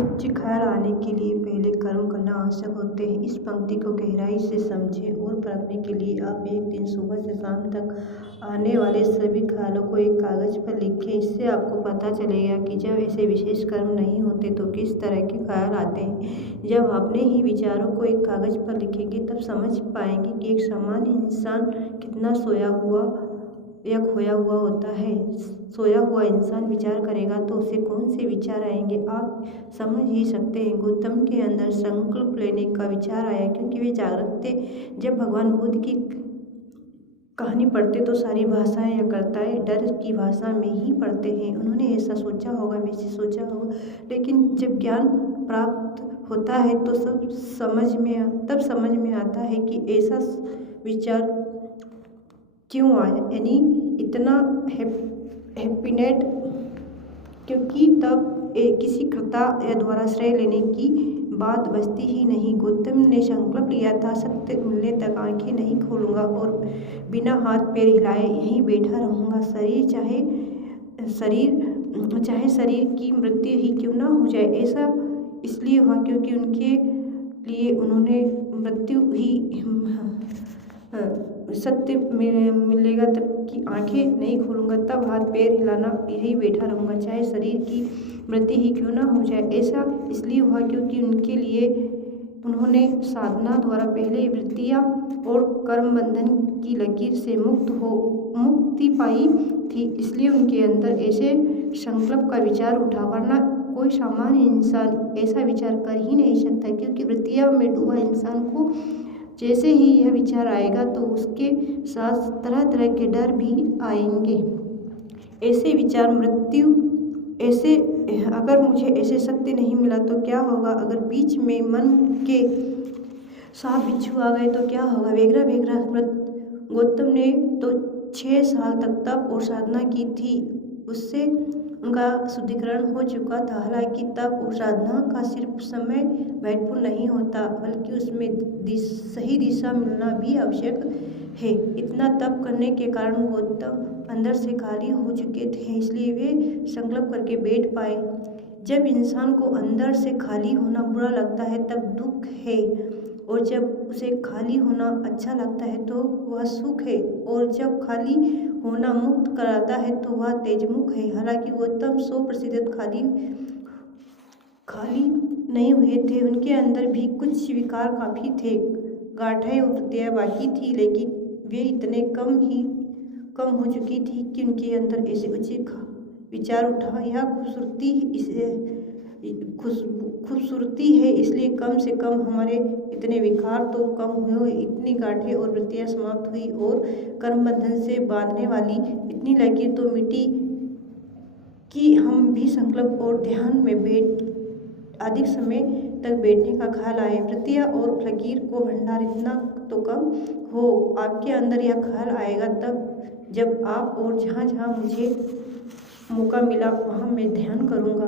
उच्च ख्याल आने के लिए पहले कर्म करना आवश्यक होते हैं। इस पंक्ति को गहराई से समझें और परखने के लिए आप एक दिन सुबह से शाम तक आने वाले सभी ख्यालों को एक कागज पर लिखें। इससे आपको पता चलेगा कि जब ऐसे विशेष कर्म नहीं होते तो किस तरह के ख्याल आते हैं। जब अपने ही विचारों को एक कागज पर लिखेंगे तब समझ पाएंगे कि एक सामान्य इंसान कितना सोया हुआ या खोया हुआ होता है। सोया हुआ इंसान विचार करेगा तो उसे कौन से विचार आएंगे, आप समझ ही सकते हैं। गौतम के अंदर संकल्प लेने का विचार आया क्योंकि वे जागृत थे। जब भगवान बुद्ध की कहानी पढ़ते तो सारी भाषाएं या कर्ताएं डर की भाषा में ही पढ़ते हैं। उन्होंने ऐसा सोचा होगा, वैसे सोचा होगा, लेकिन जब ज्ञान प्राप्त होता है तो तब समझ में आता है कि ऐसा विचार क्यों आया, यानी इतना हैप्पीनेट, क्योंकि तब किसी कर्ता या द्वारा श्रेय लेने की बात बचती ही नहीं। गौतम ने संकल्प लिया था, सत्य मिलने तक आंखें नहीं खोलूंगा और बिना हाथ पैर हिलाए यहीं बैठा रहूंगा। चाहे शरीर की मृत्यु ही क्यों ना हो जाए। ऐसा इसलिए हुआ क्योंकि उनके लिए उन्होंने मृत्यु ही सत्य मिलेगा तब की आंखें नहीं खोलूंगा, तब हाथ पैर हिलाना यही बैठा रहूंगा, चाहे शरीर की मृत्यु ही क्यों ना हो जाए। ऐसा इसलिए हुआ क्योंकि उनके लिए उन्होंने साधना द्वारा पहले वृत्तियाँ और कर्म बंधन की लकीर से मुक्ति पाई थी। इसलिए उनके अंदर ऐसे संकल्प का विचार उठा, वरना कोई सामान्य इंसान ऐसा विचार कर ही नहीं सकता, क्योंकि वृत्तियाँ में डूबा इंसान को जैसे ही यह विचार आएगा तो उसके साथ तरह तरह के डर भी आएंगे। ऐसे विचार मृत्यु, ऐसे अगर मुझे ऐसे सत्य नहीं मिला तो क्या होगा, अगर बीच में मन के सांप बिच्छू आ गए तो क्या होगा, वगैरह। गौतम ने तो 6 साल तक तप और साधना की थी, उससे उनका शुद्धिकरण हो चुका था। हालांकि तप और साधना का सिर्फ समय महत्वपूर्ण नहीं होता, बल्कि उसमें सही दिशा मिलना भी आवश्यक है। इतना तप करने के कारण गौतम अंदर से खाली हो चुके थे, इसलिए वे संकल्प करके बैठ पाए। जब इंसान को अंदर से खाली होना बुरा लगता है तब दुख है, और जब उसे खाली होना अच्छा लगता है तो वह सुख है, और जब खाली होना मुक्त कराता है तो वह तेजमुख है। हालांकि गौतम 100% खाली नहीं हुए थे, उनके अंदर भी कुछ विकार काफ़ी थे, गांठें और वृत्तियाँ बाकी थी, लेकिन वे इतने कम हो चुकी थी कि उनके अंदर ऐसे उच्च विचार उठा। यह खूबसूरती है, इसलिए कम से कम हमारे इतने विकार तो कम हुए, इतनी गांठें और वृत्तियाँ समाप्त हुई, और कर्म बंधन से बांधने वाली इतनी लकीर तो मिटी कि हम भी संकल्प और ध्यान में अधिक समय तक बैठने का ख्याल आए। वृत्तियाँ और लकीर को भंडार इतना तो कम हो। आपके अंदर यह ख्याल आएगा तब जब आप और जहाँ मुझे मौका मिला वहाँ मैं ध्यान करूँगा।